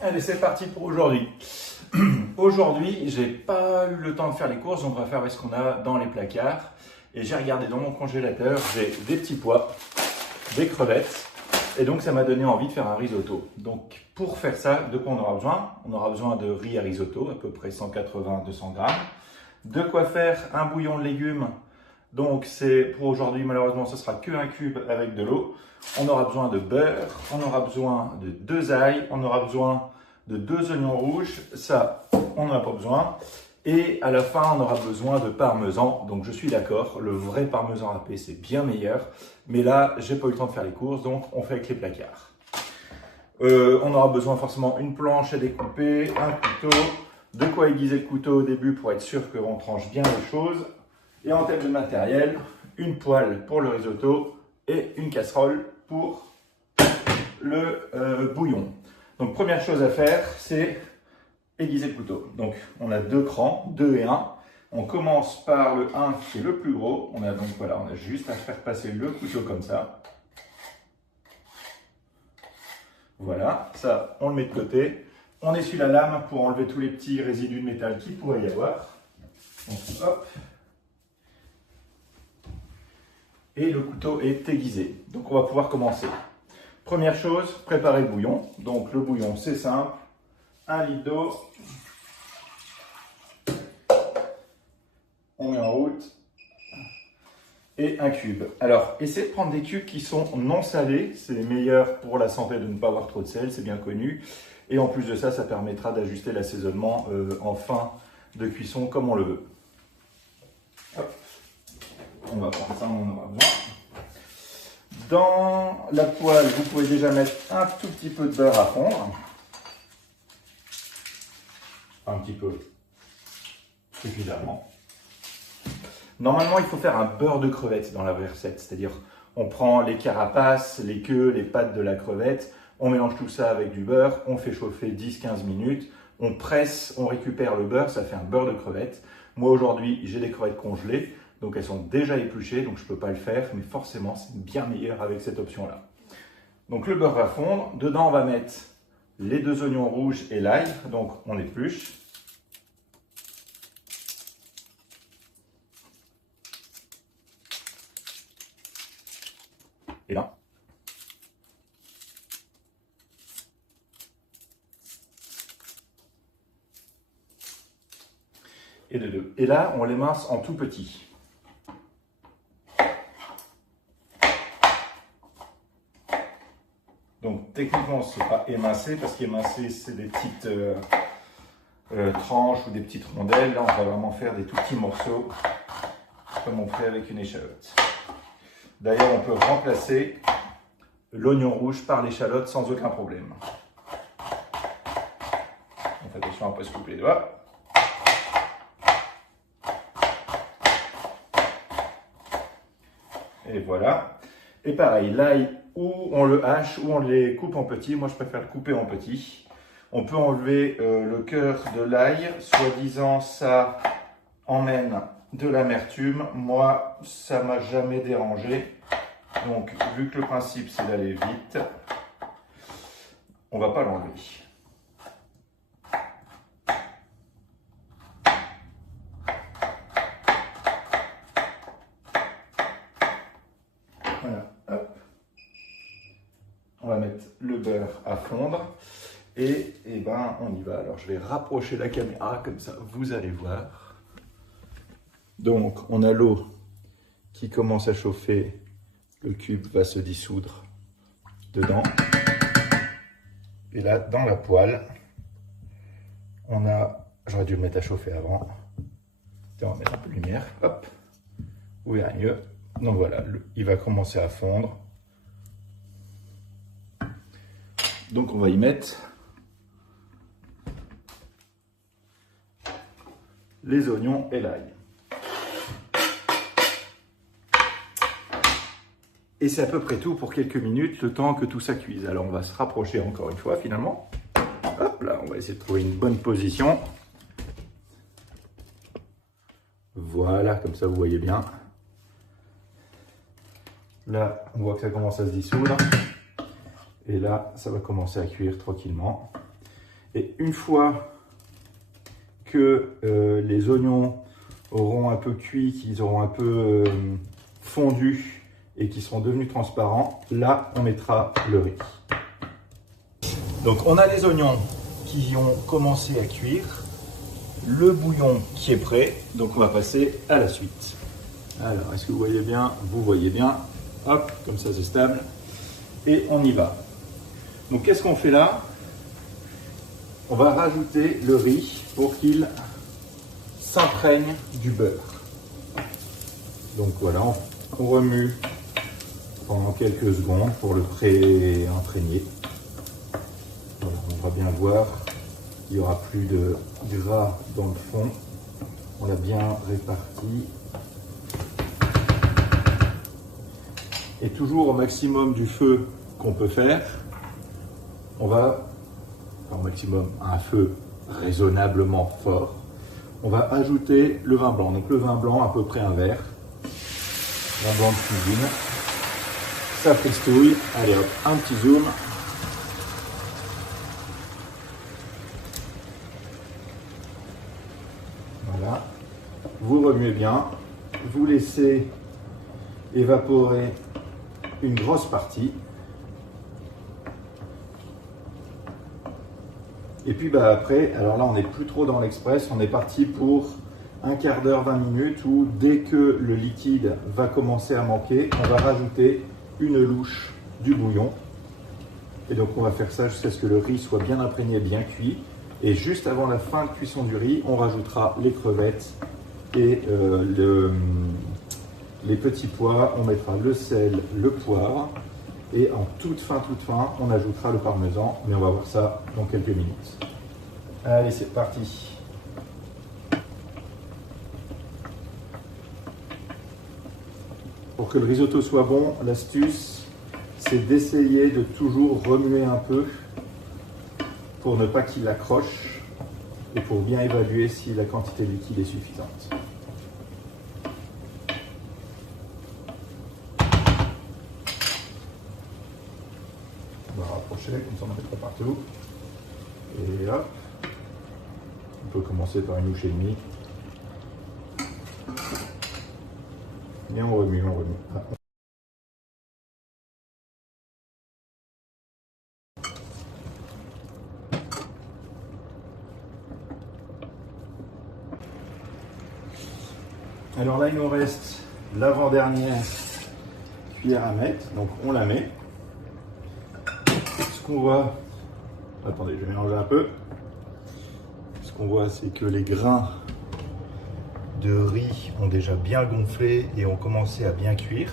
Allez, c'est parti pour aujourd'hui. Aujourd'hui, j'ai pas eu le temps de faire les courses, donc on va faire avec ce qu'on a dans les placards. Et j'ai regardé dans mon congélateur, j'ai des petits pois, des crevettes, et donc ça m'a donné envie de faire un risotto. Donc pour faire ça, de quoi on aura besoin? On aura besoin de riz à risotto, à peu près 180-200 grammes. De quoi faire un bouillon de légumes. Donc c'est pour aujourd'hui, malheureusement, ce sera qu'un cube avec de l'eau. On aura besoin de beurre, on aura besoin de 2 ails, on aura besoin de 2 oignons rouges, ça on n'en a pas besoin. Et à la fin, on aura besoin de parmesan. Donc je suis d'accord, le vrai parmesan râpé c'est bien meilleur. Mais là, j'ai pas eu le temps de faire les courses, donc on fait avec les placards. On aura besoin forcément une planche à découper, un couteau, de quoi aiguiser le couteau au début pour être sûr qu'on tranche bien les choses. Et en termes de matériel, une poêle pour le risotto et une casserole pour le bouillon. Donc première chose à faire, c'est aiguiser le couteau. Donc on a 2 crans, 2 et 1. On commence par le 1 qui est le plus gros. On a juste à faire passer le couteau comme ça. Voilà, ça on le met de côté. On essuie la lame pour enlever tous les petits résidus de métal qu'il pourrait y avoir. Donc hop. Et le couteau est aiguisé. Donc on va pouvoir commencer. Première chose, préparer le bouillon. Donc le bouillon c'est simple. 1 litre d'eau. On met en route. Et un cube. Alors essayez de prendre des cubes qui sont non salés. C'est meilleur pour la santé de ne pas avoir trop de sel, c'est bien connu. Et en plus de ça, ça permettra d'ajuster l'assaisonnement en fin de cuisson comme on le veut. Hop. On va prendre ça, on en aura besoin. Dans la poêle, vous pouvez déjà mettre un tout petit peu de beurre à fondre. Un petit peu, suffisamment. Normalement, il faut faire un beurre de crevette dans la recette, c'est-à-dire on prend les carapaces, les queues, les pattes de la crevette, on mélange tout ça avec du beurre, on fait chauffer 10-15 minutes, on presse, on récupère le beurre, ça fait un beurre de crevette. Moi aujourd'hui, j'ai des crevettes congelées. Donc elles sont déjà épluchées, donc je ne peux pas le faire, mais forcément c'est bien meilleur avec cette option-là. Donc le beurre va fondre, dedans on va mettre les 2 oignons rouges et l'ail, donc on épluche. Et là. Et de 2. Et là on l'émince en tout petit. Donc techniquement, ce n'est pas émincé, parce qu'émincé, c'est des petites tranches ou des petites rondelles. Là, on va vraiment faire des tout petits morceaux, comme on fait avec une échalote. D'ailleurs, on peut remplacer l'oignon rouge par l'échalote sans aucun problème. On fait attention à ne pas se couper les doigts. Et voilà. Et pareil, l'ail, ou on le hache, ou on les coupe en petits. Moi, je préfère le couper en petits. On peut enlever le cœur de l'ail. Soi-disant, ça emmène de l'amertume. Moi, ça m'a jamais dérangé. Donc, vu que le principe, c'est d'aller vite, on va pas l'enlever. Voilà, hop. On va mettre le beurre à fondre et ben on y va. Alors je vais rapprocher la caméra comme ça vous allez voir. Donc on a l'eau qui commence à chauffer, le cube va se dissoudre dedans. Et là dans la poêle, on a, j'aurais dû le mettre à chauffer avant. On va mettre un peu de lumière, hop, vous verrez mieux. Donc voilà, il va commencer à fondre. Donc on va y mettre les oignons et l'ail. Et c'est à peu près tout pour quelques minutes, le temps que tout ça cuise. Alors on va se rapprocher encore une fois finalement. Hop là, on va essayer de trouver une bonne position. Voilà, comme ça vous voyez bien. Là, on voit que ça commence à se dissoudre. Et là, ça va commencer à cuire tranquillement. Et une fois que les oignons auront un peu cuit, qu'ils auront un peu fondu et qu'ils seront devenus transparents, là on mettra le riz. Donc on a les oignons qui ont commencé à cuire, le bouillon qui est prêt, donc on va passer à la suite. Alors est-ce que vous voyez bien? Vous voyez bien, hop, comme ça c'est stable, et on y va. Donc qu'est-ce qu'on fait là? On va rajouter le riz pour qu'il s'imprègne du beurre. Donc voilà, on remue pendant quelques secondes pour le pré-imprégner. Voilà, on va bien voir, il n'y aura plus de gras dans le fond. On l'a bien réparti. Et toujours au maximum du feu qu'on peut faire, on va, au maximum à un feu raisonnablement fort, on va ajouter le vin blanc. Donc le vin blanc, à peu près un verre. Vin blanc de cuisine. Ça fristouille. Allez hop, un petit zoom. Voilà. Vous remuez bien. Vous laissez évaporer une grosse partie. Et puis après, alors là on n'est plus trop dans l'express, on est parti pour un quart d'heure, 20 minutes où dès que le liquide va commencer à manquer, on va rajouter une louche du bouillon. Et donc on va faire ça jusqu'à ce que le riz soit bien imprégné, bien cuit. Et juste avant la fin de cuisson du riz, on rajoutera les crevettes et les petits pois. On mettra le sel, le poivre. Et en toute fin, on ajoutera le parmesan. Mais on va voir ça dans quelques minutes. Allez, c'est parti. Pour que le risotto soit bon, l'astuce, c'est d'essayer de toujours remuer un peu pour ne pas qu'il accroche et pour bien évaluer si la quantité de liquide est suffisante. On va rapprocher, comme ça on en mettra partout. Et hop, on peut commencer par une louche et demie. Et on remue, on remue. Ah. Alors là, il nous reste l'avant-dernière cuillère à mettre, donc on la met. Ce qu'on voit, attendez, je vais mélanger un peu. Ce qu'on voit, c'est que les grains de riz ont déjà bien gonflé et ont commencé à bien cuire.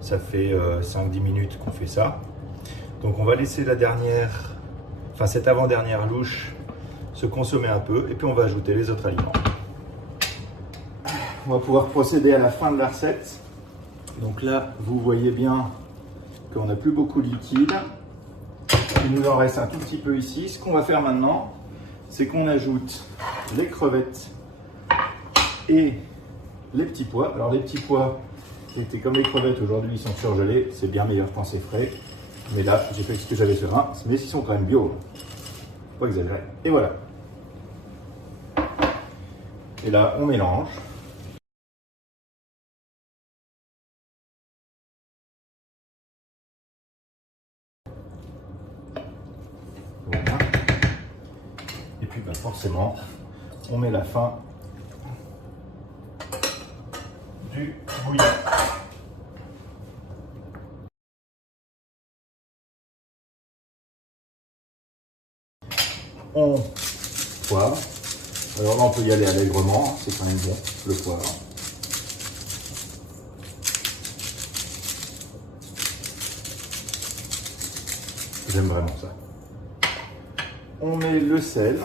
Ça fait 5-10 minutes qu'on fait ça. Donc on va laisser cette avant-dernière louche se consommer un peu et puis on va ajouter les autres aliments. On va pouvoir procéder à la fin de la recette. Donc là, vous voyez bien qu'on n'a plus beaucoup de liquide. Il nous en reste un tout petit peu ici. Ce qu'on va faire maintenant, c'est qu'on ajoute les crevettes et les petits pois. Alors les petits pois, c'était comme les crevettes aujourd'hui, ils sont surgelés. C'est bien meilleur quand c'est frais. Mais là, j'ai fait ce que j'avais sur un. Mais ils sont quand même bio. Faut pas exagérer. Et voilà. Et là, on mélange. Voilà. Et puis forcément, on met la fin du bouillon. On poivre. Alors là, on peut y aller allègrement, c'est quand même bon, le poivre. J'aime vraiment ça. On met le sel.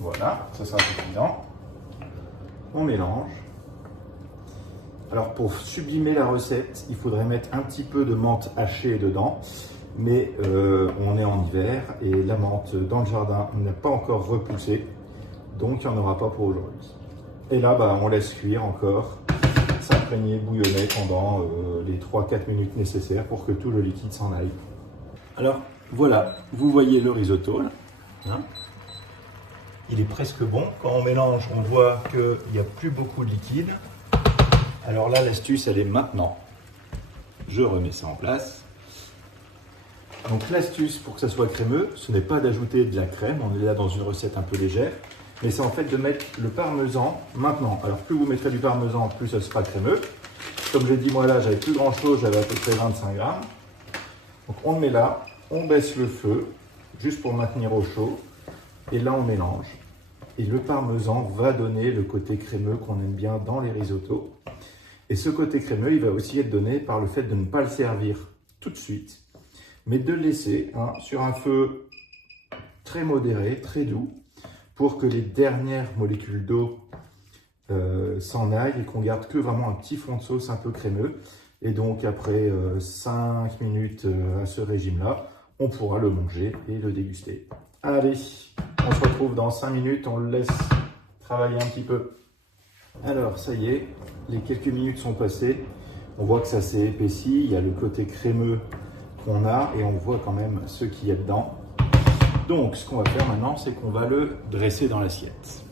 Voilà, ça sera suffisant. On mélange. Alors pour sublimer la recette, il faudrait mettre un petit peu de menthe hachée dedans. Mais on est en hiver et la menthe dans le jardin n'a pas encore repoussé. Donc il n'y en aura pas pour aujourd'hui. Et là, on laisse cuire encore, s'imprégner, bouillonner pendant les 3-4 minutes nécessaires pour que tout le liquide s'en aille. Alors, Voilà, vous voyez le risotto là. Hein, il est presque bon. Quand on mélange, on voit qu'il n'y a plus beaucoup de liquide. Alors là, l'astuce, elle est maintenant. Je remets ça en place. Donc l'astuce pour que ça soit crémeux, ce n'est pas d'ajouter de la crème, on est là dans une recette un peu légère, mais c'est en fait de mettre le parmesan maintenant. Alors plus vous mettrez du parmesan, plus ça sera crémeux. Comme j'ai dit, moi là, j'avais plus grand chose, j'avais à peu près 25 grammes. Donc on le met là, on baisse le feu, juste pour maintenir au chaud, et là on mélange. Et le parmesan va donner le côté crémeux qu'on aime bien dans les risottos. Et ce côté crémeux, il va aussi être donné par le fait de ne pas le servir tout de suite, mais de le laisser sur un feu très modéré, très doux, pour que les dernières molécules d'eau s'en aillent et qu'on garde que vraiment un petit fond de sauce un peu crémeux. Et donc après 5 minutes à ce régime-là, on pourra le manger et le déguster. Allez, on se retrouve dans 5 minutes, on le laisse travailler un petit peu. Alors ça y est, les quelques minutes sont passées, on voit que ça s'est épaissi, il y a le côté crémeux qu'on a et on voit quand même ce qu'il y a dedans. Donc ce qu'on va faire maintenant, c'est qu'on va le dresser dans l'assiette.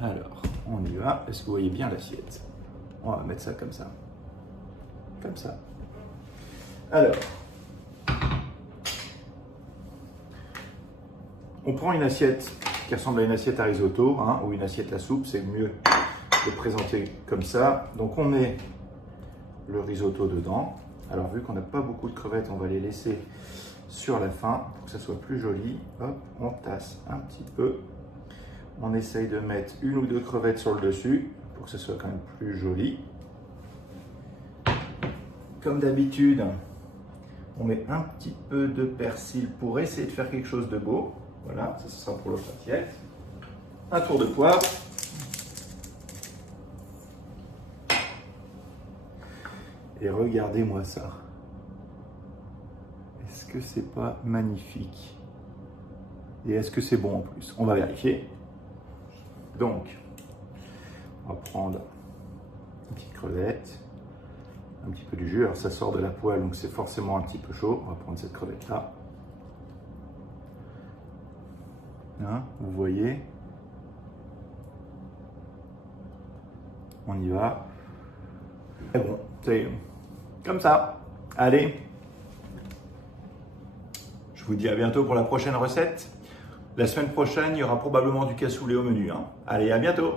Alors, on y va. Est-ce que vous voyez bien l'assiette? On va mettre ça comme ça. Comme ça. Alors, on prend une assiette qui ressemble à une assiette à risotto ou une assiette à soupe, c'est mieux de présenter comme ça. Donc on met le risotto dedans. Alors vu qu'on n'a pas beaucoup de crevettes, on va les laisser sur la fin pour que ça soit plus joli. Hop, on tasse un petit peu. On essaye de mettre une ou deux crevettes sur le dessus pour que ça soit quand même plus joli. Comme d'habitude, on met un petit peu de persil pour essayer de faire quelque chose de beau. Voilà, ça sera pour l'autre assiette. Un tour de poivre. Et regardez-moi ça. Est-ce que c'est pas magnifique? Et est-ce que c'est bon en plus? On va vérifier. Donc, on va prendre une petite crevette, un petit peu du jus. Alors ça sort de la poêle, donc c'est forcément un petit peu chaud. On va prendre cette crevette-là. Vous voyez? On y va. Et bon, c'est comme ça. Allez, je vous dis à bientôt pour la prochaine recette. La semaine prochaine, il y aura probablement du cassoulet au menu. Allez, à bientôt.